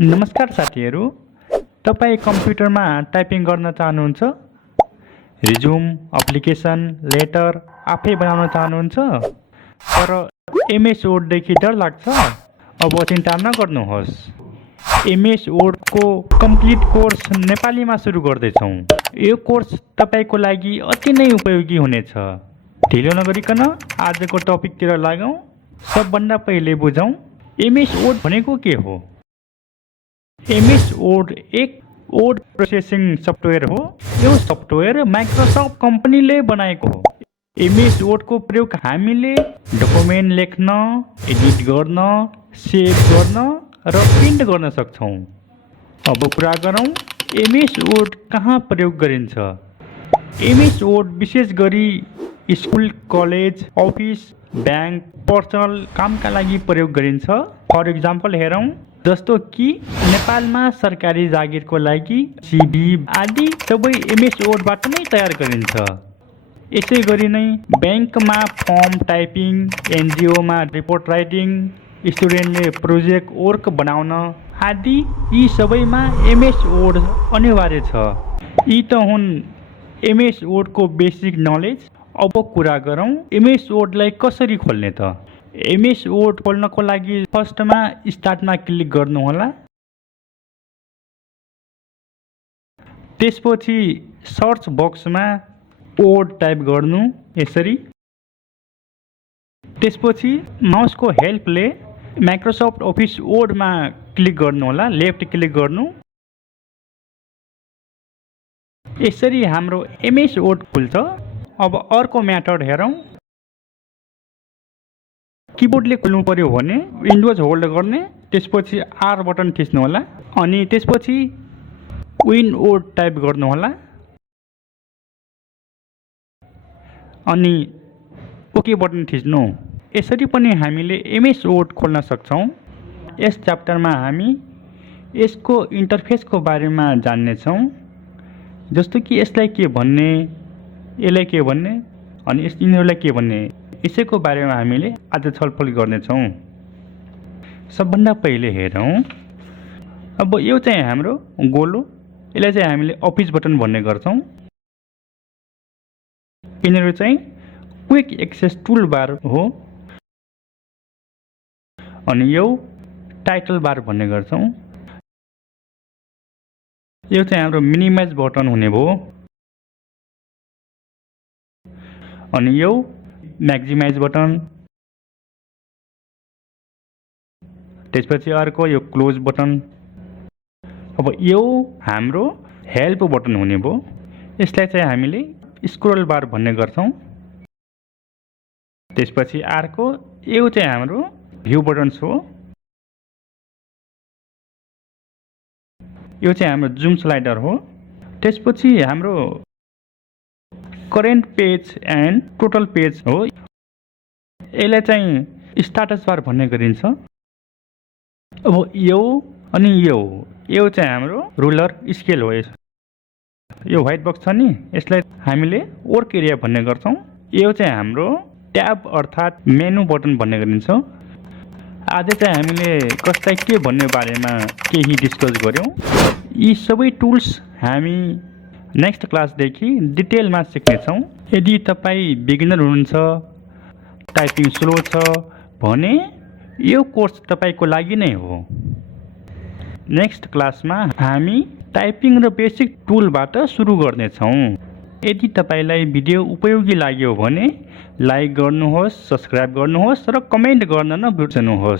नमस्कार साथीहरू, तपाईँ कम्प्युटरमा टाइपिङ गर्न चाहनुहुन्छ? रिज्युम, एप्लिकेसन, लेटर आफै बनाउन चाहनुहुन्छ? तर एमएस वर्डदेखि डर लाग्छ? अब चिन्ता नगर्नुहोस्। एमएस वर्डको कम्प्लिट कोर्स नेपालीमा सुरु गर्दैछौँ। यो कोर्स तपाईँको लागि अति नै उपयोगी हुनेछ। ढिलो नगरिकन आजको टपिकतिर लागौँ। सबभन्दा पहिले बुझौँ एमएस वर्ड भनेको के हो। एमएस वर्ड एक वर्ड प्रोसेसिङ सफ्टवेयर हो। यो सफ्टवेयर माइक्रोसफ्ट कम्पनीले बनाएको हो। एमएस वर्डको प्रयोग हामीले डकुमेन्ट लेख्न, एडिट गर्न, सेभ गर्न र प्रिन्ट गर्न सक्छौँ। अब कुरा गरौँ एमएस वर्ड कहाँ प्रयोग गरिन्छ। एमएस वर्ड विशेष गरी school, college, office, bank, personal कामका लागि प्रयोग गरिन्छ। फर इक्जाम्पल हेरौँ, जस्तो कि नेपालमा सरकारी जागिरको लागि सिभी आदि सबै एमएस वर्डबाट नै तयार गरिन्छ। यसै गरी नै ब्याङ्कमा फर्म टाइपिङ, एनजिओमा रिपोर्ट राइटिङ, स्टुडेन्टले प्रोजेक्ट वर्क बनाउन आदि यी सबैमा एमएस वर्ड अनिवार्य छ। यी त हुन् एमएस वर्डको बेसिक नलेज। अब कुरा गरौँ एमएस वर्डलाई कसरी खोल्ने त। एमएस वर्ड खोल्नको लागि फर्स्टमा स्टार्टमा क्लिक गर्नुहोला। त्यसपछि सर्च बक्समा वर्ड टाइप गर्नु यसरी। त्यसपछि माउसको हेल्पले माइक्रोसफ्ट अफिस वर्डमा क्लिक गर्नुहोला, लेफ्ट क्लिक गर्नु। यसरी हाम्रो एमएस वर्ड खुल्छ। अब अर्को म्याथड हेरौँ। किबोर्डले खोल्नु पर्यो भने विन्डोज होल्ड गर्ने, त्यसपछि आर बटन थिच्नु होला, अनि त्यसपछि विन वर्ड टाइप गर्नुहोला, अनि ओके बटन थिच्नु। यसरी पनि हामीले एमएस वर्ड खोल्न सक्छौँ। यस च्याप्टरमा हामी यसको इन्टरफेसको बारेमा जान्नेछौँ। जस्तो कि यसलाई के भन्ने, यसलाई के भन्ने, अनि यिनीहरूलाई के भन्ने, यसैको बारेमा हामीले आज छलफल गर्नेछौँ। सबभन्दा पहिले हेरौँ। अब यो चाहिँ हाम्रो गोलो, यसलाई चाहिँ हामीले अफिस बटन भन्ने गर्छौँ। यिनीहरू चाहिँ क्विक एक्सेस टुल बार हो। अनि यो टाइटल बार भन्ने गर्छौँ। यो चाहिँ हाम्रो मिनिमाइज बटन हुने भयो। अनि यो म्याक्सिमाइज बटन। त्यसपछि अर्को यो क्लोज बटन। अब यो हाम्रो हेल्प बटन हुने भयो। यसलाई चाहिँ हामीले स्क्रोल बार भन्ने गर्छौँ। त्यसपछि अर्को यो चाहिँ हाम्रो भ्यू बटन्स हो। यो चाहिँ हाम्रो जुम स्लाइडर हो। त्यसपछि हाम्रो current page and total page हो। यसलाई चाहिँ स्टाटस बार भन्ने गरिन्छ। अब यो अनि यो चाहिँ हाम्रो रुलर स्केल हो। यो व्हाइट बक्स छ नि, यसलाई हामीले वर्क एरिया भन्ने गर्छौँ। यो चाहिँ हाम्रो ट्याब अर्थात् मेनु बटन भन्ने गरिन्छ। आज चाहिँ हामीले कसलाई के भन्ने बारेमा केही डिस्कस गऱ्यौँ। यी सबै टुल्स हामी नेक्स्ट क्लासदेखि डिटेलमा सिक्नेछौँ। यदि तपाईँ बिगिनर हुनुहुन्छ, टाइपिङ स्लो छ भने यो कोर्स तपाईँको लागि नै हो। नेक्स्ट क्लासमा हामी टाइपिङ र बेसिक टुलबाट सुरु गर्नेछौँ। यदि तपाईँलाई भिडियो उपयोगी लाग्यो भने लाइक गर्नुहोस्, सब्सक्राइब गर्नुहोस् र कमेन्ट गर्न नबिर्सनुहोस्।